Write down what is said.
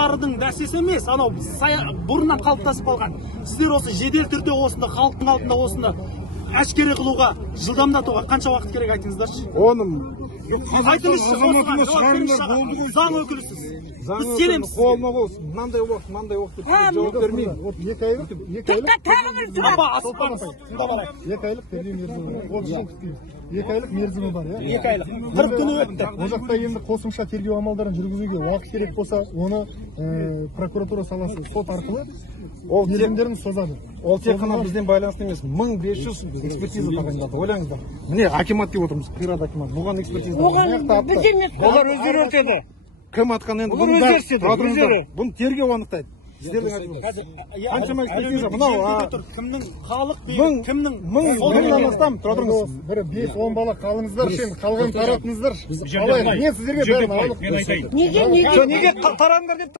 сарының нәрсесі емес, анау бұрыннан қалыптасып қалған. Сіздер осы жедел түрде осында халықтың алдында осында әшкере қылуға, жылдамдатуға қанша уақыт керек айтыңыздаршы? Оның айтыңызшы, заң өкілісіз. Біз сенеміз. Қолма қол, мынандай уақыт жауап бермеймін. 2 айлық тергеу мерзімі бар. 30 жыл күтпейміз. 2 айлық мерзімі бар, 2 айлық. 40 күні өтті. Ол жақта енді қосымша тергеу амалдарын жүргізуге уақыт керек болса, оны прокуратура саласы сот арқылы Ол мерзімдерін созады. Ол тек қана бізден байланысты емес, 1500 экспертиза тағайындалды. Ойлаңыздар. Міне акимат деп отырмыз, Қират акимат. Бұған экспертиза. Олар өздері өртеді. Кім атқан енді? Бұны өздері істеді. Бұны тергеу анықтайды. Сіздердің айтыңыз. Қаншама экспертиза? Мынау кімнің халық бейбіт, кімнің мыңнан астам тұра тұрыңыз. Бір 5-10 бала қалыңыздар, қалған таратыңыздар. Мен сіздерге бәрін алып. Неге тарадыңдар деп